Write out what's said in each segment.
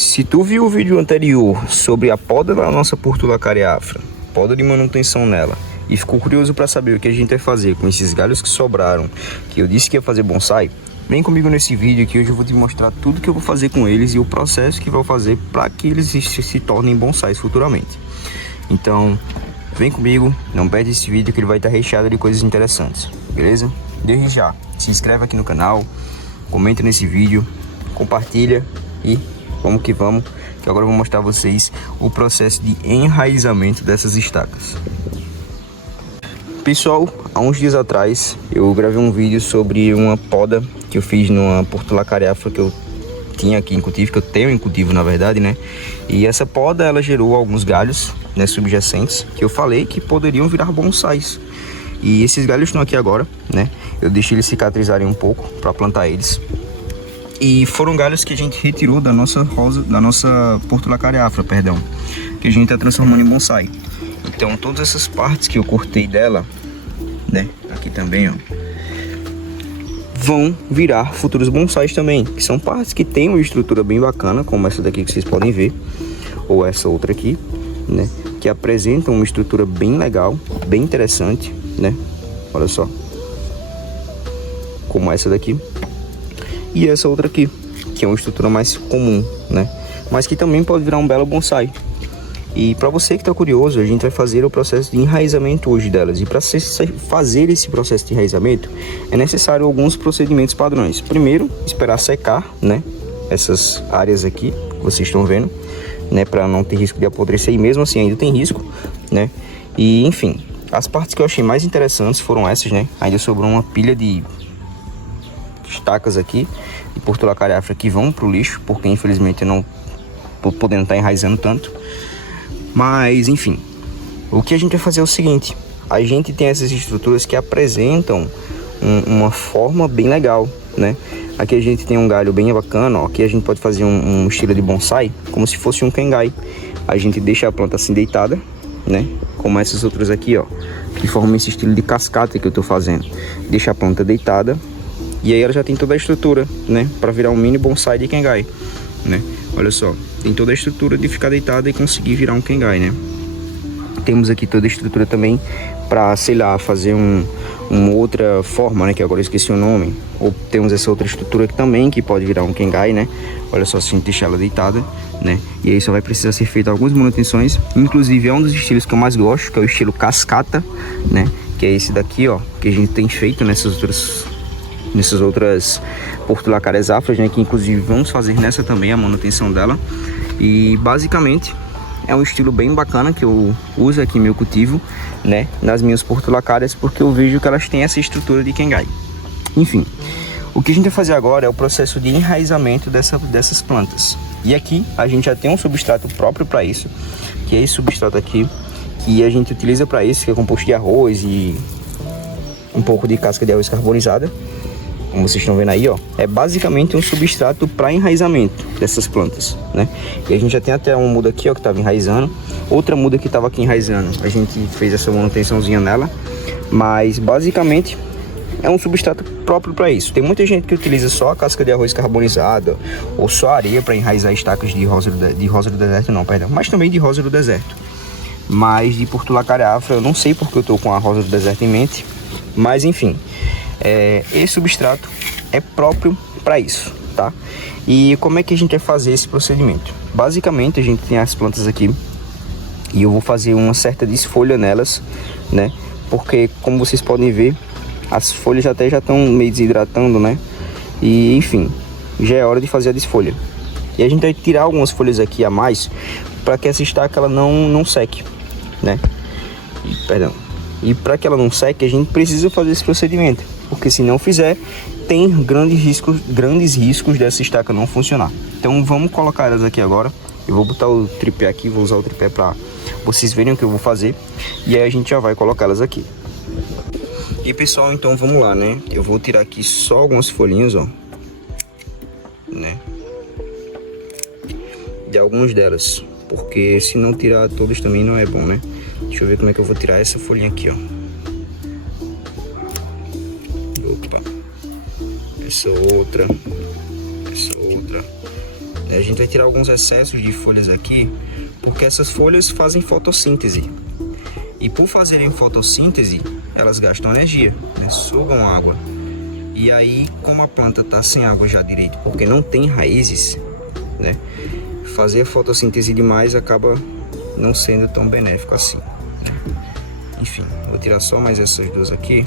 Se tu viu o vídeo anterior sobre a poda da nossa Portula careafra, poda de manutenção nela, e ficou curioso para saber o que a gente vai fazer com esses galhos que sobraram, que eu disse que ia fazer bonsai, vem comigo nesse vídeo que hoje eu vou te mostrar tudo que eu vou fazer com eles e o processo que vou fazer para que eles se tornem bonsais futuramente. Então, vem comigo, não perde esse vídeo que ele vai estar recheado de coisas interessantes, beleza? Desde já, se inscreve aqui no canal, comenta nesse vídeo, compartilha e vamos que vamos, que agora eu vou mostrar a vocês o processo de enraizamento dessas estacas. Pessoal, há uns dias atrás eu gravei um vídeo sobre uma poda que eu fiz numa Portula careafra que eu tinha aqui em cultivo, que eu tenho em cultivo na verdade, né? E essa poda ela gerou alguns galhos, né, subjacentes, que eu falei que poderiam virar bonsais. E esses galhos estão aqui agora, né? Eu deixei eles cicatrizarem um pouco para plantar eles. E foram galhos que a gente retirou da nossa Portula careafra, perdão, que a gente está transformando em bonsai. Então todas essas partes que eu cortei dela, né, aqui também, ó, vão virar futuros bonsais também, que são partes que tem uma estrutura bem bacana, como essa daqui que vocês podem ver, ou essa outra aqui, né, que apresentam uma estrutura bem legal, bem interessante, né, olha só, como essa daqui, e essa outra aqui, que é uma estrutura mais comum, né, mas que também pode virar um belo bonsai. E para você que está curioso, a gente vai fazer o processo de enraizamento hoje delas. E para fazer esse processo de enraizamento, é necessário alguns procedimentos padrões. Primeiro, esperar secar, né, essas áreas aqui que vocês estão vendo, né, para não ter risco de apodrecer. E mesmo assim ainda tem risco, né. E enfim, as partes que eu achei mais interessantes foram essas, né. Ainda sobrou uma pilha de estacas aqui de Portula careafra que vão para o lixo, porque infelizmente eu não estou podendo estar enraizando tanto. Mas enfim, o que a gente vai fazer é o seguinte: a gente tem essas estruturas que apresentam uma forma bem legal, né? Aqui a gente tem um galho bem bacana, ó. Aqui a gente pode fazer um estilo de bonsai, como se fosse um kengai. A gente deixa a planta assim deitada, né? Como essas outras aqui, ó, que formam esse estilo de cascata que eu tô fazendo. Deixa a planta deitada e aí ela já tem toda a estrutura, né, para virar um mini bonsai de kengai, né? Olha só, tem toda a estrutura de ficar deitada e conseguir virar um kengai, né? Temos aqui toda a estrutura também para, sei lá, fazer uma outra forma, né, que agora eu esqueci o nome. Ou temos essa outra estrutura aqui também que pode virar um kengai, né? Olha só, se a gente deixar ela deitada, né? E aí só vai precisar ser feito algumas manutenções. Inclusive é um dos estilos que eu mais gosto, que é o estilo cascata, né? Que é esse daqui, ó, que a gente tem feito nessas outras Portula careafras, né, que inclusive vamos fazer nessa também a manutenção dela. E basicamente é um estilo bem bacana que eu uso aqui em meu cultivo, né, nas minhas Portula careafras, porque eu vejo que elas têm essa estrutura de kengai. Enfim, o que a gente vai fazer agora é o processo de enraizamento dessas plantas. E aqui a gente já tem um substrato próprio para isso, que é esse substrato aqui, que a gente utiliza para isso, que é composto de arroz e um pouco de casca de arroz carbonizada. Como vocês estão vendo aí, ó, é basicamente um substrato para enraizamento dessas plantas, né? E a gente já tem até uma muda aqui, ó, que estava enraizando, outra muda que estava aqui enraizando. A gente fez essa manutençãozinha nela, mas basicamente é um substrato próprio para isso. Tem muita gente que utiliza só a casca de arroz carbonizada ou só areia para enraizar estacas de rosa do deserto, não, perdão, mas também de rosa do deserto. Mas de Portula careafra eu não sei porque eu tô com a rosa do deserto em mente, mas enfim. Esse substrato é próprio para isso, tá? E como é que a gente vai fazer esse procedimento? Basicamente a gente tem as plantas aqui e eu vou fazer uma certa desfolha nelas, né? Porque como vocês podem ver, as folhas até já estão meio desidratando, né? E enfim, já é hora de fazer a desfolha. E a gente vai tirar algumas folhas aqui a mais para que essa estaca ela não seque, né? E para que ela não seque, a gente precisa fazer esse procedimento, porque se não fizer, tem grandes riscos dessa estaca não funcionar. Então vamos colocar elas aqui agora. Eu vou botar o tripé aqui, vou usar o tripé para vocês verem o que eu vou fazer. E aí a gente já vai colocar elas aqui. E pessoal, então vamos lá, né? Eu vou tirar aqui só algumas folhinhas, ó, né? De algumas delas, porque se não tirar todas também não é bom, né? Deixa eu ver como é que eu vou tirar essa folhinha aqui, ó. Opa. Essa outra. A gente vai tirar alguns excessos de folhas aqui, porque essas folhas fazem fotossíntese. E por fazerem fotossíntese, elas gastam energia, né? Sugam água. E aí, como a planta está sem água já direito, porque não tem raízes, né? Fazer a fotossíntese demais acaba não sendo tão benéfico assim, né? Enfim, vou tirar só mais essas duas aqui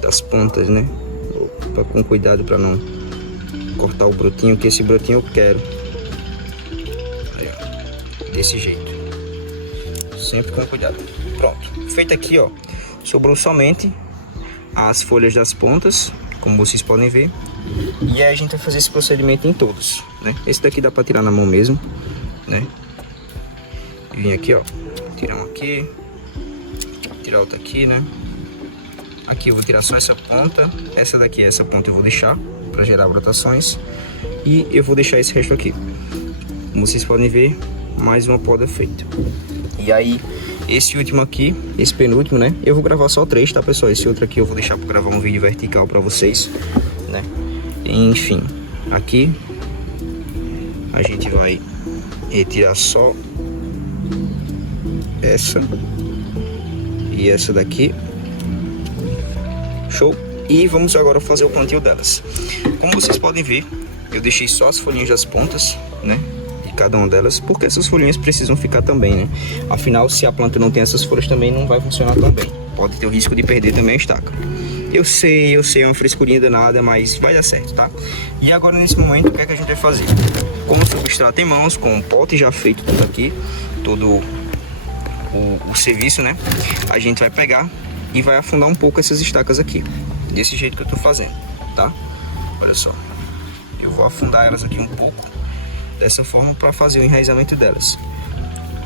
das pontas, né? Com cuidado para não cortar o brotinho, que esse brotinho eu quero. Aí, ó, desse jeito. Sempre com cuidado. Pronto. Feito aqui, ó. Sobrou somente as folhas das pontas, como vocês podem ver. E aí a gente vai fazer esse procedimento em todos, né? Esse daqui dá para tirar na mão mesmo, né? E vim aqui, ó. Tirar um aqui. Tirar outra aqui, né? Aqui eu vou tirar só essa ponta. Essa daqui, essa ponta eu vou deixar para gerar brotações. E eu vou deixar esse resto aqui. Como vocês podem ver, mais uma poda feita. E aí, esse último aqui, esse penúltimo, né? Eu vou gravar só 3, tá, pessoal? Esse outro aqui eu vou deixar para gravar um vídeo vertical para vocês, né? Enfim, aqui a gente vai retirar só essa e essa daqui. Show? E vamos agora fazer o plantio delas. Como vocês podem ver, eu deixei só as folhinhas das pontas, né? De cada uma delas, porque essas folhinhas precisam ficar também, né? Afinal, se a planta não tem essas folhas também, não vai funcionar tão bem. Pode ter o risco de perder também a estaca. Eu sei, é uma frescurinha danada, mas vai dar certo, tá? E agora, nesse momento, o que é que a gente vai fazer? Com o substrato em mãos, com o pote já feito tudo aqui, todo o serviço, né? A gente vai pegar e vai afundar um pouco essas estacas aqui, desse jeito que eu tô fazendo, tá? Olha só, eu vou afundar elas aqui um pouco, dessa forma, para fazer o enraizamento delas.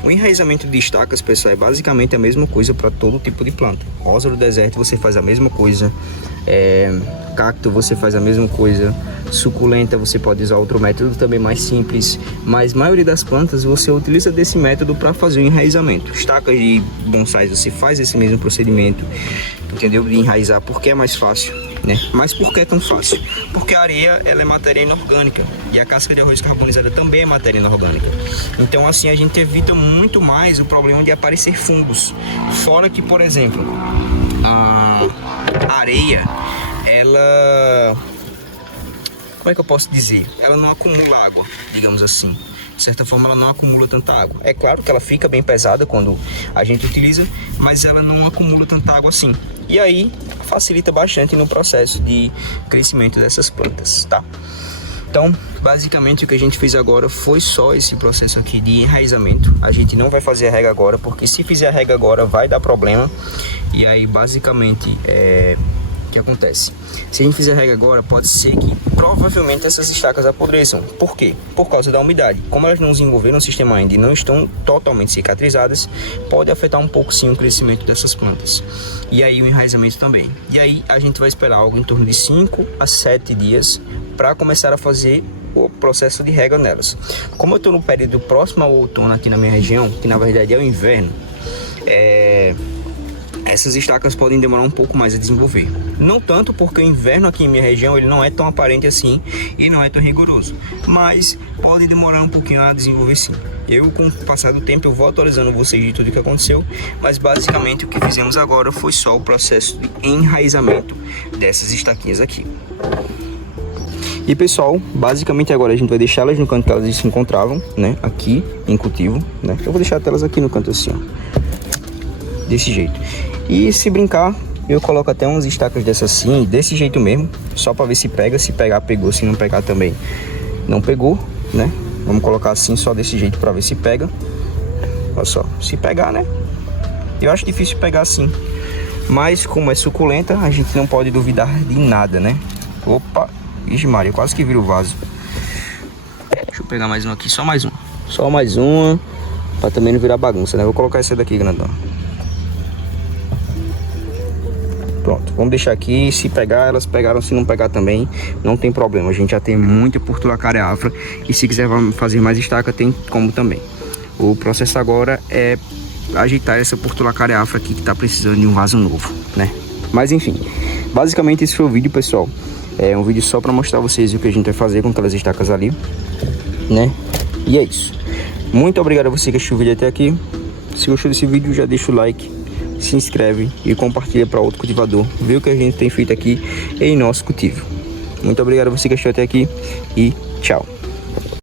O enraizamento de estacas, pessoal, é basicamente a mesma coisa para todo tipo de planta. Rosa do deserto você faz a mesma coisa, cacto você faz a mesma coisa, suculenta você pode usar outro método também mais simples, mas a maioria das plantas você utiliza desse método para fazer o enraizamento. Estacas de bonsais você faz esse mesmo procedimento, entendeu? De enraizar, porque é mais fácil, né? Mas por que é tão fácil? Porque a areia, ela é matéria inorgânica e a casca de arroz carbonizada também é matéria inorgânica. Então assim a gente evita muito mais o problema de aparecer fungos. Fora que, por exemplo, a areia, ela... como é que eu posso dizer? Ela não acumula água, digamos assim. De certa forma, ela não acumula tanta água. É claro que ela fica bem pesada quando a gente utiliza, mas ela não acumula tanta água assim. E aí, facilita bastante no processo de crescimento dessas plantas, tá? Então, basicamente, o que a gente fez agora foi só esse processo aqui de enraizamento. A gente não vai fazer a rega agora, porque se fizer a rega agora vai dar problema. E aí, basicamente, o que acontece? Se a gente fizer a rega agora, pode ser que provavelmente essas estacas apodreçam. Por quê? Por causa da umidade. Como elas não desenvolveram o sistema ainda e não estão totalmente cicatrizadas, pode afetar um pouco sim o crescimento dessas plantas. E aí o enraizamento também. E aí a gente vai esperar algo em torno de 5 a 7 dias para começar a fazer o processo de rega nelas. Como eu estou no período próximo ao outono aqui na minha região, que na verdade é o inverno, essas estacas podem demorar um pouco mais a desenvolver. Não tanto porque o inverno aqui em minha região ele não é tão aparente assim e não é tão rigoroso, mas pode demorar um pouquinho a desenvolver sim. Eu, com o passar do tempo, eu vou atualizando vocês de tudo o que aconteceu, mas basicamente o que fizemos agora foi só o processo de enraizamento dessas estaquinhas aqui. E pessoal, basicamente agora a gente vai deixar elas no canto que elas se encontravam, né? Aqui em cultivo, né? Eu vou deixar elas aqui no canto assim, ó. Desse jeito. E se brincar, eu coloco até umas estacas dessas assim, desse jeito mesmo, só para ver se pega. Se pegar, pegou. Se não pegar também, não pegou, né? Vamos colocar assim, só desse jeito para ver se pega. Olha só, se pegar, né? Eu acho difícil pegar assim, mas como é suculenta, a gente não pode duvidar de nada, né? Opa, Ixi Maria, quase que vira o vaso. Deixa eu pegar mais um aqui, só mais um. Só mais uma, para também não virar bagunça, né? Vou colocar essa daqui, grandão. Pronto, vamos deixar aqui. Se pegar, elas pegaram. Se não pegar também, não tem problema. A gente já tem muita Portulacaria afra. E se quiser fazer mais estaca, tem como também. O processo agora é ajeitar essa Portulacaria afra aqui, que tá precisando de um vaso novo, né? Mas enfim, basicamente esse foi o vídeo, pessoal. É um vídeo só para mostrar a vocês o que a gente vai fazer com aquelas estacas ali, né? E é isso. Muito obrigado a você que assistiu o vídeo até aqui. Se gostou desse vídeo, já deixa o like, se inscreve e compartilha para outro cultivador ver o que a gente tem feito aqui em nosso cultivo. Muito obrigado a você que assistiu até aqui e tchau.